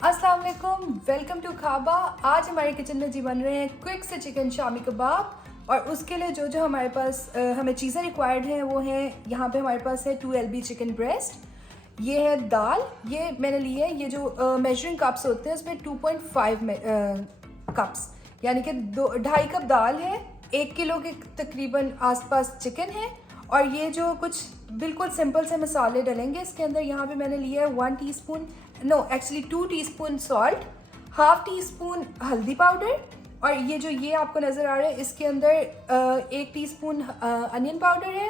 अस्सलाम वालेकुम, welcome to खाबा। आज हमारे किचन में जी बन रहे हैं क्विक से चिकन शामी कबाब। और उसके लिए जो जो हमारे पास हमें चीज़ें रिक्वायर्ड हैं वो हैं, यहाँ पे हमारे पास है 2 LB चिकन ब्रेस्ट, ये है दाल, ये मैंने ली है, ये जो मेजरिंग कप्स होते हैं उसमें 2.5 कप्स यानी कि 2.5 कप दाल है, 1 किलो के तकरीबन आसपास चिकन है। और ये जो कुछ बिल्कुल सिंपल से मसाले डलेंगे इसके अंदर, यहाँ पे मैंने लिया है 1 teaspoon, no actually 2 teaspoon salt, half teaspoon हल्दी पाउडर, और ये जो ये आपको नज़र आ रहा है इसके अंदर 1 टीस्पून अनियन पाउडर है,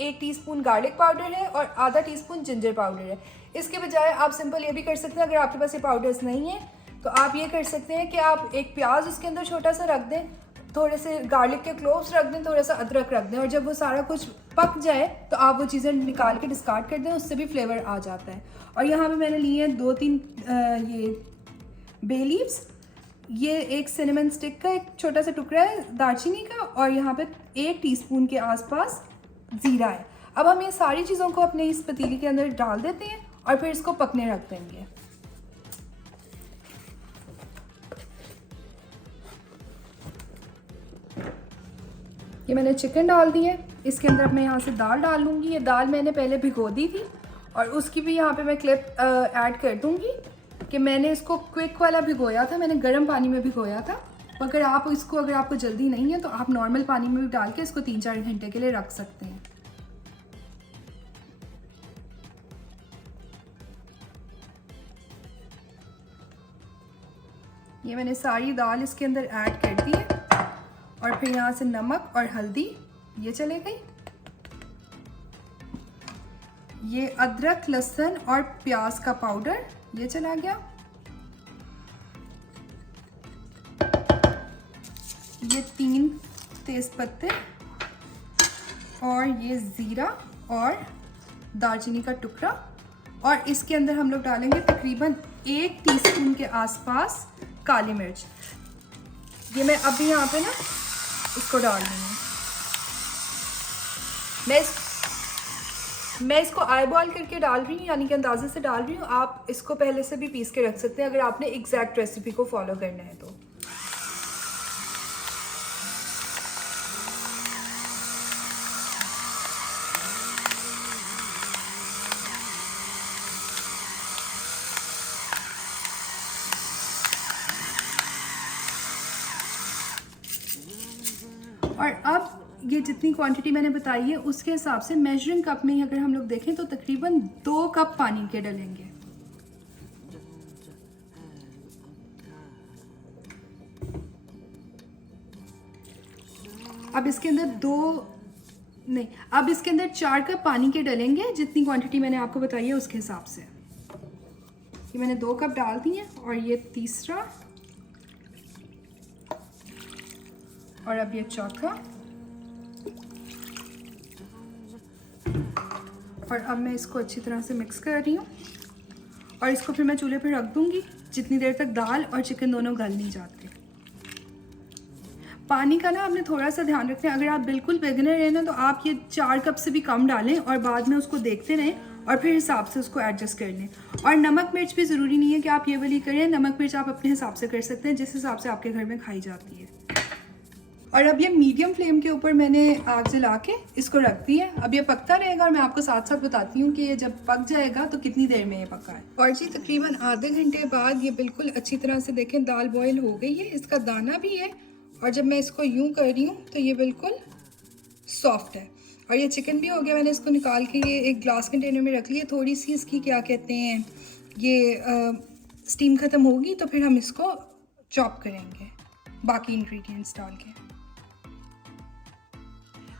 1 टीस्पून गार्लिक पाउडर है और आधा टीस्पून जिंजर पाउडर है। इसके बजाय आप सिंपल ये भी कर सकते हैं, अगर आपके पास ये पाउडर्स नहीं है तो आप ये कर सकते हैं कि आप एक प्याज उसके अंदर छोटा सा रख दें, थोड़े से गार्लिक के क्लोव्स रख दें, थोड़ा सा अदरक रख दें, और जब वो सारा कुछ पक जाए तो आप वो चीज़ें निकाल के डिस्कार्ड कर दें, उससे भी फ्लेवर आ जाता है। और यहाँ पे मैंने लिए हैं 2-3 ये बे लीव्स, ये एक सिनेमन स्टिक का एक छोटा सा टुकड़ा है दालचीनी का, और यहाँ पे 1 टीस्पून के आसपास ज़ीरा है। अब हम ये सारी चीज़ों को अपने इस पतीली के अंदर डाल देते हैं और फिर इसको पकने रख देंगे। ये मैंने चिकन डाल दी है, इसके अंदर मैं यहाँ से दाल डाल लूँगी। ये दाल मैंने पहले भिगो दी थी और उसकी भी यहाँ पे मैं क्लिप ऐड कर दूँगी कि मैंने इसको क्विक वाला भिगोया था, मैंने गर्म पानी में भिगोया था। अगर आपको जल्दी नहीं है तो आप नॉर्मल पानी में भी डाल के इसको 3-4 घंटे के लिए रख सकते हैं। ये मैंने सारी दाल इसके अंदर ऐड कर दी है और फिर यहाँ से नमक और हल्दी ये चले गई। ये अदरक लहसुन और प्याज का पाउडर ये चला गया। ये 3 तेज पत्ते और ये ज़ीरा और दालचीनी का टुकड़ा, और इसके अंदर हम लोग डालेंगे तकरीबन 1 टीस्पून के आसपास काली मिर्च। ये मैं अभी यहाँ पे ना इसको डाल रही हूँ। मैं इसको आई बॉयल करके डाल रही हूँ, यानी कि अंदाजे से डाल रही हूँ। आप इसको पहले से भी पीस के रख सकते हैं अगर आपने एग्जैक्ट रेसिपी को फॉलो करना है तो। और अब ये जितनी क्वांटिटी मैंने बताई है उसके हिसाब से मेजरिंग कप में अगर हम लोग देखें तो तकरीबन 2 कप पानी के डलेंगे। अब इसके अंदर 4 कप पानी के डलेंगे, जितनी क्वांटिटी मैंने आपको बताई है उसके हिसाब से। ये मैंने 2 कप डाल दिए और ये तीसरा, और अब ये चौथा, और अब मैं इसको अच्छी तरह से मिक्स कर रही हूँ और इसको फिर मैं चूल्हे पे रख दूँगी जितनी देर तक दाल और चिकन दोनों गल नहीं जाते। पानी का ना आपने थोड़ा सा ध्यान रखना है, अगर आप बिल्कुल बिगिनर हैं ना तो आप ये 4 कप से भी कम डालें और बाद में उसको देखते रहें और फिर हिसाब से उसको एडजस्ट कर लें। और नमक मिर्च भी ज़रूरी नहीं है कि आप ये वाली करें, नमक मिर्च आप अपने हिसाब से कर सकते हैं जिस हिसाब से आपके घर में खाई जाती है। और अब ये मीडियम फ्लेम के ऊपर मैंने आग जला के इसको रख दी है। अब ये पकता रहेगा और मैं आपको साथ साथ बताती हूँ कि ये जब पक जाएगा तो कितनी देर में ये पका है। और जी तकरीबन आधे घंटे बाद ये बिल्कुल अच्छी तरह से देखें दाल बॉयल हो गई है, इसका दाना भी है, और जब मैं इसको यूं कर रही हूँ तो ये बिल्कुल सॉफ्ट है। और ये चिकन भी हो गया, मैंने इसको निकाल के ये एक ग्लास कंटेनर में रख लिया। थोड़ी सी इसकी क्या कहते हैं ये स्टीम ख़त्म होगी तो फिर हम इसको चॉप करेंगे बाकी इंग्रेडिएंट्स डाल के।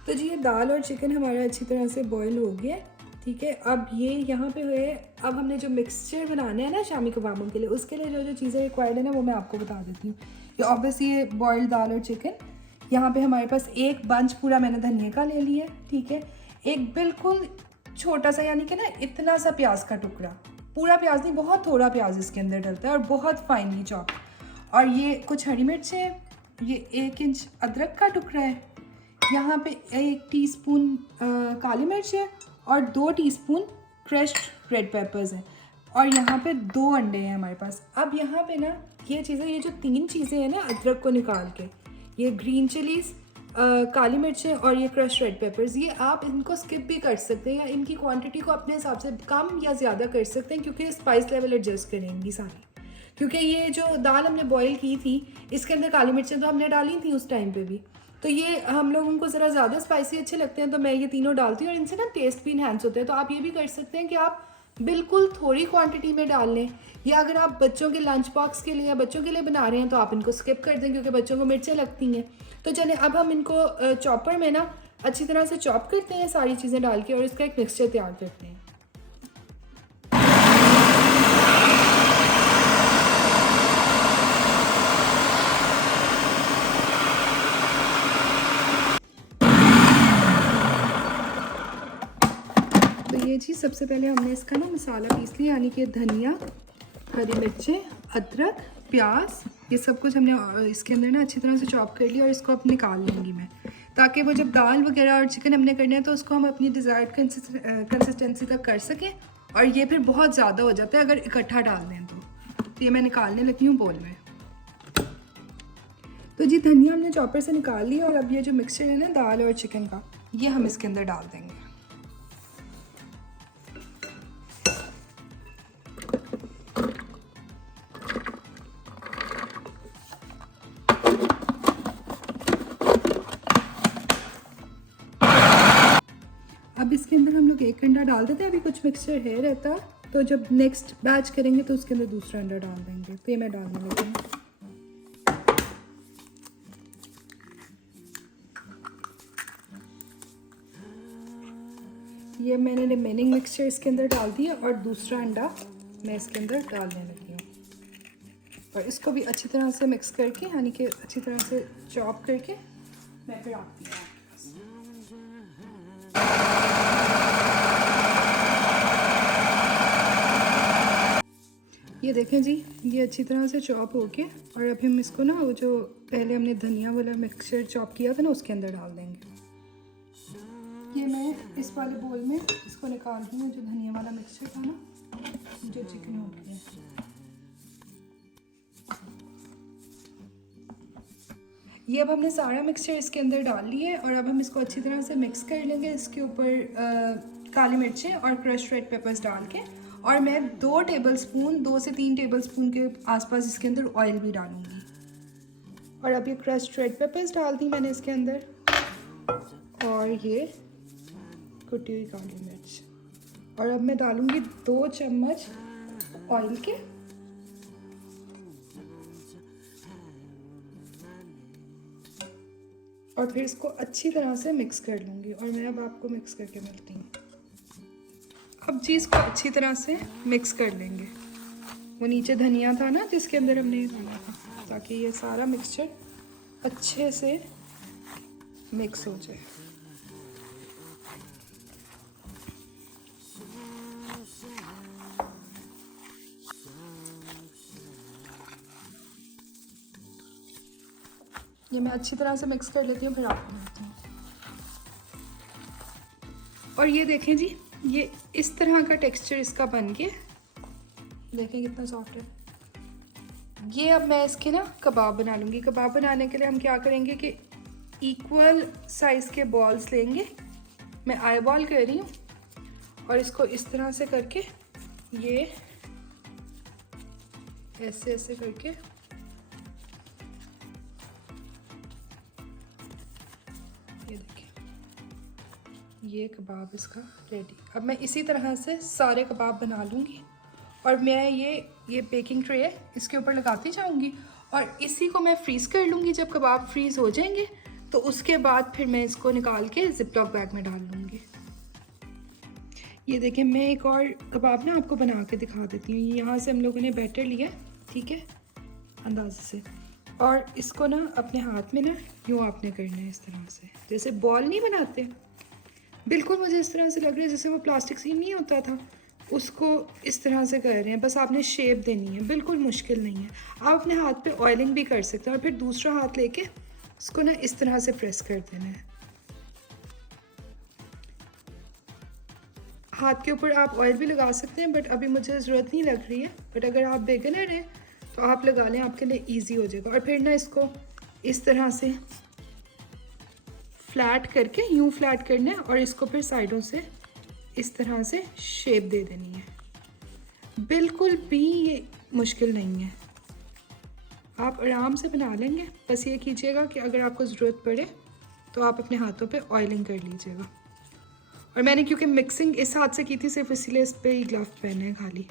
तो जी ये दाल और चिकन हमारा अच्छी तरह से बॉईल हो गया, ठीक है। अब ये यहाँ पे हुए, अब हमने जो मिक्सचर बनाना है ना शामी कबाबों के लिए, उसके लिए जो जो चीज़ें रिक्वायर्ड है ना वो मैं आपको बता देती हूँ। ये ऑब्वियसली ये बॉइल्ड दाल और चिकन, यहाँ पे हमारे पास 1 बंच पूरा मैंने धनिया का ले लिया, ठीक है। एक बिल्कुल छोटा सा यानी कि ना इतना सा प्याज का टुकड़ा, पूरा प्याज नहीं, बहुत थोड़ा प्याज इसके अंदर डलता है, और बहुत फाइनली चॉप। और ये कुछ हरी मिर्च है, ये 1 इंच अदरक का टुकड़ा है, यहाँ पे 1 टीस्पून काली मिर्च है और 2 टीस्पून क्रश्ड रेड पेपर्स हैं। और यहाँ पे 2 अंडे हैं हमारे पास। अब यहाँ पे ना ये चीज़ें, ये जो 3 चीज़ें हैं ना अदरक को निकाल के, ये ग्रीन चिलीज़, काली मिर्चें और ये क्रश रेड पेपर्स, ये आप इनको स्किप भी कर सकते हैं या इनकी क्वांटिटी को अपने हिसाब से कम या ज़्यादा कर सकते हैं, क्योंकि स्पाइस लेवल एडजस्ट करेंगी सारी। क्योंकि ये जो दाल हमने बॉईल की थी इसके अंदर काली मिर्चें तो हमने डाली थी उस टाइम पे भी, तो ये हम लोगों को ज़रा ज़्यादा स्पाइसी अच्छे लगते हैं, तो मैं ये तीनों डालती हूँ और इनसे ना टेस्ट भी इन्हेंस होते हैं। तो आप ये भी कर सकते हैं कि आप बिल्कुल थोड़ी क्वांटिटी में डाल लें, या अगर आप बच्चों के लंच बॉक्स के लिए या बच्चों के लिए बना रहे हैं तो आप इनको स्किप कर दें, क्योंकि बच्चों को मिर्चें लगती हैं। तो चलें अब हम इनको चॉपर में ना अच्छी तरह से चॉप करते हैं सारी चीज़ें डाल के, और इसका एक मिक्सचर तैयार करते हैं। तो ये चीज़ सबसे पहले हमने इसका ना मसाला पीस लिया, यानी कि धनिया, हरी मिर्चें, अदरक, प्याज, ये सब कुछ हमने इसके अंदर ना अच्छी तरह से चॉप कर लिया, और इसको अब निकाल लूँगी मैं, ताकि वो जब दाल वगैरह और चिकन हमने करना है तो उसको हम अपनी डिज़ायर्ड कंसिस्टेंसी तक कर सकें। और ये फिर बहुत ज़्यादा हो जाता है अगर इकट्ठा डाल दें तो ये मैं निकालने लगी हूँ बोल में। तो जी धनिया हमने चॉपर से निकाल लिया, और अब ये जो मिक्सचर है ना दाल और चिकन का, ये हम इसके अंदर डाल देंगे। अब इसके अंदर हम लोग 1 अंडा डाल देते हैं, अभी कुछ मिक्सचर है रहता, तो जब नेक्स्ट बैच करेंगे तो उसके अंदर दूसरा अंडा डाल देंगे। तो ये मैं डालने लगी हूँ। ये मैंने रिमेनिंग मिक्सचर इसके अंदर डाल दिया, और दूसरा अंडा मैं इसके अंदर डालने लगी हूँ, और इसको भी अच्छी तरह से मिक्स करके, यानी कि अच्छी तरह से चॉप करके मैं फिर आती हूँ। ये देखें जी, ये अच्छी तरह से चॉप हो गया, और अब हम इसको ना वो जो पहले हमने धनिया वाला मिक्सचर चॉप किया था ना उसके अंदर डाल देंगे। ये मैं इस वाले बोल में इसको निकाल रही हूँ, जो धनिया वाला मिक्सचर था ना, जो चिकन हो गया। ये अब हमने सारा मिक्सचर इसके अंदर डाल लिया है, और अब हम इसको अच्छी तरह से मिक्स कर लेंगे। इसके ऊपर काली मिर्चें और क्रश रेड पेपर्स डाल के, और मैं 2 से 3 टेबलस्पून के आसपास इसके अंदर ऑयल भी डालूंगी। और अब ये क्रश रेड पेपर्स डाल दी मैंने इसके अंदर, और ये कुटी हुई काली मिर्च, और अब मैं डालूंगी 2 चम्मच ऑयल के, और फिर इसको अच्छी तरह से मिक्स कर लूँगी। और मैं अब आपको मिक्स करके मिलती हूँ। अब जी इसको अच्छी तरह से मिक्स कर लेंगे। वो नीचे धनिया था ना जिसके अंदर हमने ये डाला था, ताकि ये सारा मिक्सचर अच्छे से मिक्स हो जाए। ये मैं अच्छी तरह से मिक्स कर लेती हूँ, फिर आपको मिलती हूँ। और ये देखें जी, ये इस तरह का टेक्सचर इसका बन के, देखें कितना सॉफ्ट है। ये अब मैं इसके ना कबाब बना लूँगी। कबाब बनाने के लिए हम क्या करेंगे कि इक्वल साइज़ के बॉल्स लेंगे। मैं आई बॉल कर रही हूँ, और इसको इस तरह से करके, ये ऐसे ऐसे करके ये देखिए, ये कबाब इसका रेडी। अब मैं इसी तरह से सारे कबाब बना लूँगी, और मैं ये बेकिंग ट्रे है इसके ऊपर लगाती जाऊँगी, और इसी को मैं फ्रीज़ कर लूँगी। जब कबाब फ्रीज़ हो जाएंगे तो उसके बाद फिर मैं इसको निकाल के जिपलॉक बैग में डाल लूँगी। ये देखें, मैं एक और कबाब ना आपको बना के दिखा देती हूँ। यहाँ से हम लोगों ने बैटर लिया, ठीक है, अंदाजे से, और इसको ना अपने हाथ में ना यूँ आपने करना है इस तरह से, जैसे बॉल नहीं बनाते, बिल्कुल मुझे इस तरह से लग रहा है जैसे वो प्लास्टिक सीन नहीं होता था, उसको इस तरह से कर रहे हैं। बस आपने शेप देनी है, बिल्कुल मुश्किल नहीं है। आप अपने हाथ पे ऑयलिंग भी कर सकते हैं, और फिर दूसरा हाथ लेके इसको ना इस तरह से प्रेस कर देना है। हाथ के ऊपर आप ऑयल भी लगा सकते हैं, बट अभी मुझे ज़रूरत नहीं लग रही है। बट अगर आप बिगिनर हैं तो आप लगा लें, आपके लिए इजी हो जाएगा। और फिर ना इसको इस तरह से फ्लैट करके, यूँ फ्लैट करना है और इसको फिर साइडों से इस तरह से शेप दे देनी है। बिल्कुल भी ये मुश्किल नहीं है, आप आराम से बना लेंगे। बस ये कीजिएगा कि अगर आपको ज़रूरत पड़े तो आप अपने हाथों पे ऑयलिंग कर लीजिएगा। और मैंने क्योंकि मिक्सिंग इस हाथ से की थी, सिर्फ इसीलिए इस पर ही ग्लव पहने हैं खाली।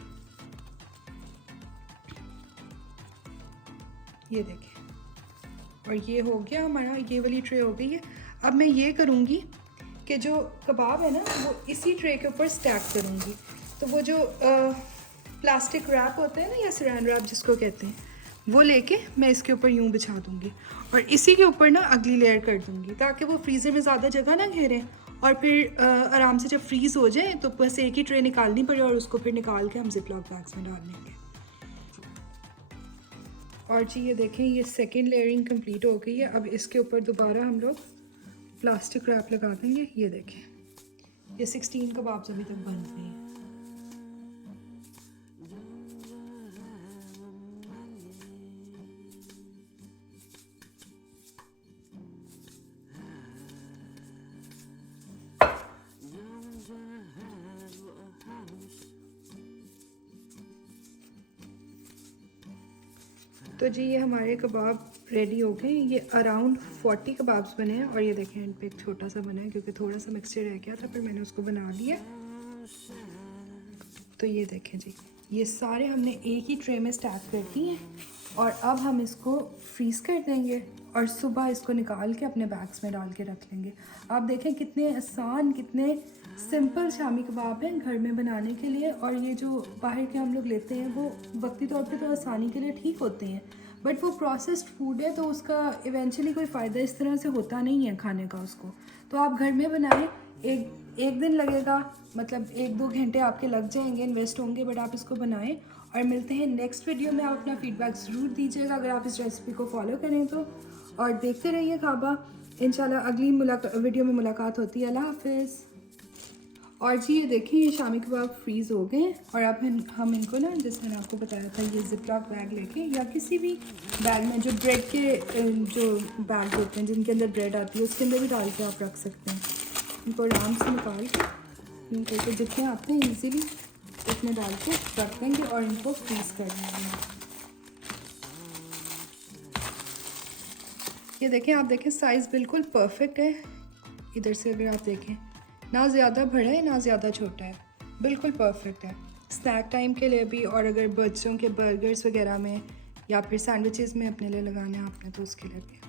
ये देखें, और ये हो गया हमारा, ये वाली ट्रे हो गई है। अब मैं ये करूँगी कि जो कबाब है ना वो इसी ट्रे के ऊपर स्टैक करूँगी। तो वो जो प्लास्टिक रैप होते हैं ना, या सरान रैप जिसको कहते हैं, वो लेके मैं इसके ऊपर यूँ बिछा दूँगी और इसी के ऊपर ना अगली लेयर कर दूँगी, ताकि वो फ्रीज़र में ज़्यादा जगह ना घेरें। और फिर आराम से जब फ्रीज़ हो जाए तो बस एक ही ट्रे निकालनी पड़े और उसको फिर निकाल के हम ज़िप-लॉक बैग्स में डाल लेंगे। और जी ये देखें, ये सेकेंड लेयरिंग कंप्लीट हो गई है। अब इसके ऊपर दोबारा हम लोग प्लास्टिक रैप लगा देंगे। ये देखें, ये 16 कबाब्स अभी तक बन गए हैं। तो जी ये हमारे कबाब रेडी हो गए। ये अराउंड 40 कबाब्स बने हैं और ये देखें एंड पे एक छोटा सा बना है क्योंकि थोड़ा सा मिक्सचर रह गया था, फिर मैंने उसको बना लिया। तो ये देखें जी, ये सारे हमने एक ही ट्रे में स्टैक कर दिए हैं और अब हम इसको फ्रीज़ कर देंगे और सुबह इसको निकाल के अपने बैग्स में डाल के रख लेंगे। आप देखें कितने आसान, कितने सिंपल शामी कबाब हैं घर में बनाने के लिए। और ये जो बाहर के हम लोग लेते हैं वो वक्ती तौर पे तो आसानी के लिए ठीक होते हैं, बट वो प्रोसेस्ड फूड है तो उसका इवेंचुअली कोई फ़ायदा इस तरह से होता नहीं है खाने का उसको। तो आप घर में बनाएं, एक दिन लगेगा, मतलब 1-2 घंटे आपके लग जाएंगे, इन्वेस्ट होंगे, बट आप इसको बनाएं। और मिलते हैं नेक्स्ट वीडियो में। आप अपना फीडबैक ज़रूर दीजिएगा अगर आप इस रेसिपी को फॉलो करें तो। और देखते रहिए खाबा। इंशाल्लाह अगली वीडियो में मुलाकात होती है। अल्लाह हाफिज़। और जी ये देखिए, ये शामी कबाब फ्रीज़ हो गए हैं और अब हम इनको ना, जैसे मैंने आपको बताया था, ये ज़िप-लॉक बैग लेके या किसी भी बैग में, जो ब्रेड के जो बैग होते हैं जिनके अंदर ब्रेड आती है, उसके अंदर भी डाल के आप रख सकते हैं। इनको आराम से निकाल के यूँ करके जितने आपने ईज़िली इतने डाल के रख देंगे और इनको फ्रीज़ कर देंगे। ये देखें, आप देखें साइज़ बिल्कुल परफेक्ट है। इधर से अगर आप देखें, ना ज़्यादा बड़ा है ना ज़्यादा छोटा है, बिल्कुल परफेक्ट है स्नैक टाइम के लिए भी। और अगर बच्चों के बर्गर्स वगैरह में या फिर सैंडविचेस में अपने लिए लगाना है आपने तो उसके लिए भी।